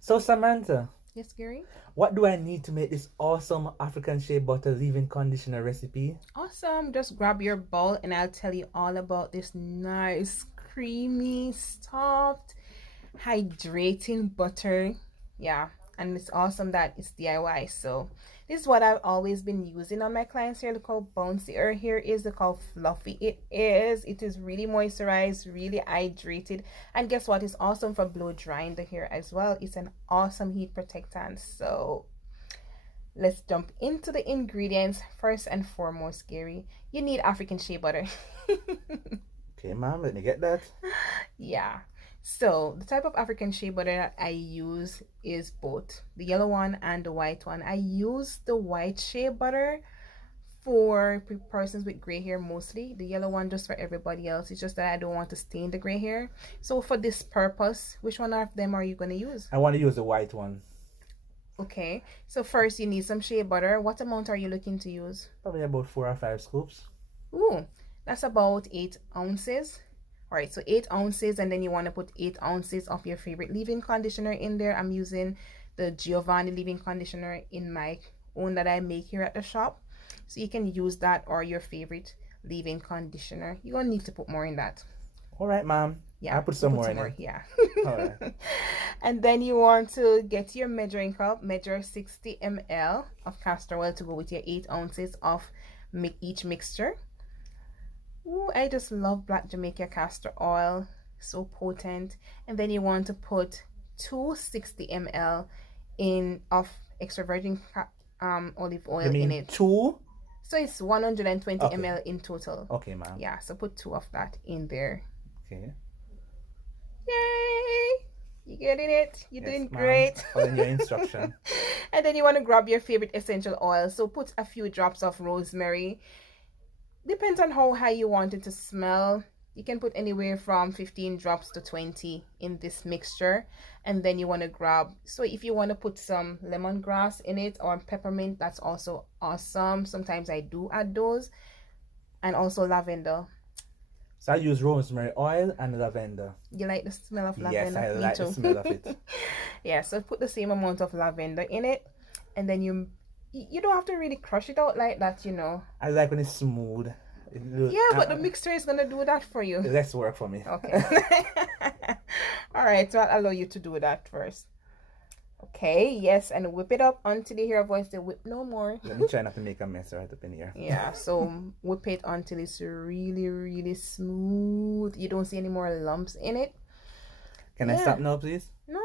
So Samantha, Yes, Gary? what do I need to make this awesome African shea butter leave-in conditioner recipe? Awesome. Just grab your bowl and I'll tell you all about this nice, creamy, soft, hydrating butter. Yeah, and it's awesome that it's DIY. So this is what I've always been using on my clients here. Look how bouncy her hair is. Look how fluffy it is. It is really moisturized, really hydrated. And guess what? It's awesome for blow drying the hair as well. It's an awesome heat protectant. So let's jump into the ingredients. First and foremost, Gary, you need African shea butter. Okay, ma'am, let me get that. Yeah. So the type of African shea butter that I use is both the yellow one and the white one. I use the white shea butter for persons with gray hair mostly. The yellow one just for everybody else. It's just that I don't want to stain the gray hair. So for this purpose, which one of them are you going to use? I want to use the white one. Okay. So first you need some shea butter. What amount are you looking to use? Probably about 4 or 5 scoops. Ooh, that's about 8 ounces. All right, so 8 ounces, and then you want to put 8 ounces of your favorite leave-in conditioner in there. I'm using the Giovanni leave-in conditioner in my own that I make here at the shop. So you can use that or your favorite leave-in conditioner. You're gonna need to put more in that. All right, ma'am. Yeah, I'll put some more in more. it. Yeah. All right. And then you want to get your measuring cup, measure 60 ml of castor oil to go with your 8 ounces of each mixture. Ooh, I just love black Jamaica castor oil, so potent. And then you want to put 260 ml in of extra virgin olive oil You mean in it. 2? So it's 120 Okay. ml in total. Okay, ma'am. Yeah, so put 2 of that in there. Okay. Yay! You getting it? You're Yes, doing ma'am. great. Following your instruction. And then you want to grab your favorite essential oil. So put a few drops of rosemary. Depends on how high you want it to smell. You can put anywhere from 15 drops to 20 in this mixture. And then you want to grab, so if you want to put some lemongrass in it or peppermint, that's also awesome. Sometimes I do add those. And also lavender. So I use rosemary oil and lavender. You like the smell of Yes, lavender? I Me like too. the smell of it. Yeah, so put the same amount of lavender in it. And then you don't have to really crush it out like that, you know. I like when it's smooth. Yeah, but the mixture is gonna do that for you. Less work for me. Okay. All right, so I'll allow you to do that first. Okay, yes, and whip it up until you hear a voice say whip no more. Let me try not to make a mess right up in here. Yeah, so whip it until it's really, really smooth. You don't see any more lumps in it. Can I stop now, please? No,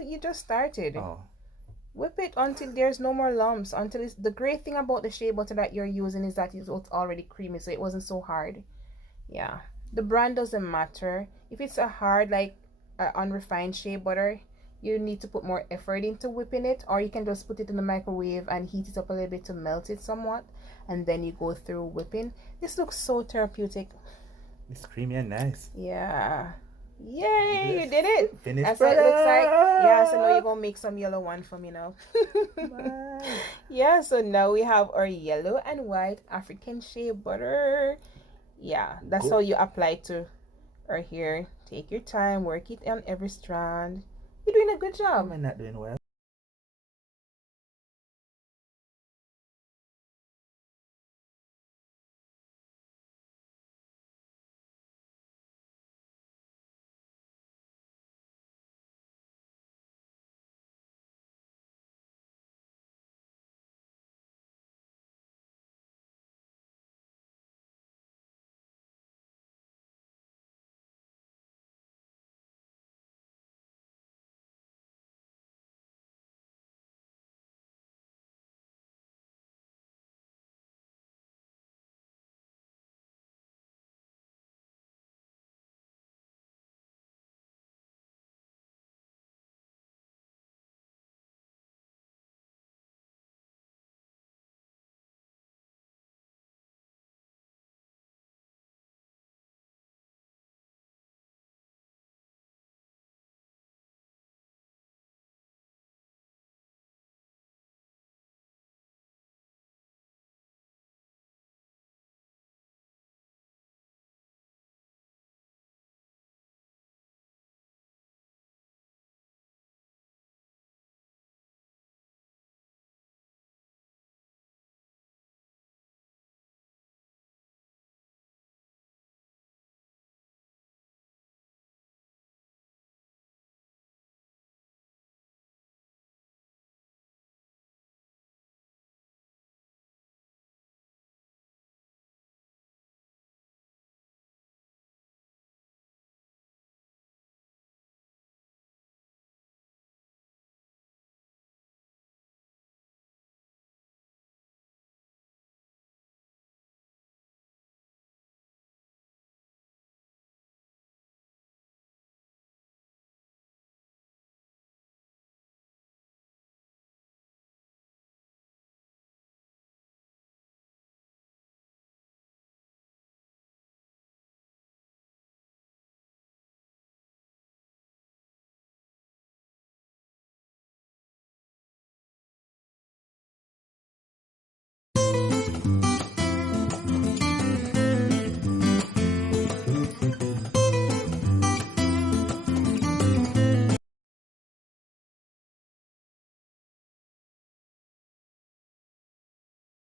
you just started. Oh. Whip it until there's no more lumps. Until it's the great thing about the shea butter that you're using is that it's already creamy, so it wasn't so hard. Yeah, the brand doesn't matter. If it's a hard, like unrefined shea butter, you need to put more effort into whipping it, or you can just put it in the microwave and heat it up a little bit to melt it somewhat, and then you go through whipping. This looks so therapeutic. It's creamy and nice. Yeah. Yay, you did it. Finished. That's what it looks like. Yeah, so now you're gonna make some yellow one for me now. Yeah, so now we have our yellow and white African shea butter. Yeah, that's Good. how you apply to our hair. Take your time, work it on every strand. You're doing a good job. Am I not doing well?